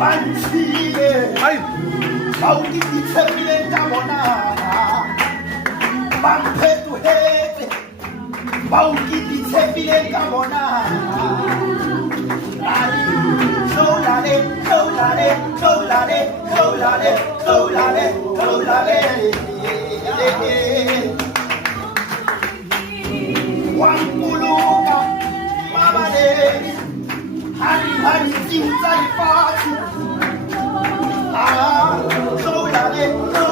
Manchile, Mauki Termine Camonana, Mampetu Hete, Mauki Termine Camonana. Colare, colare, colare, colare, colare, colare. Wampuluka, Mama Lady, Hari Hari Tinta Party. Ah, colare, colare.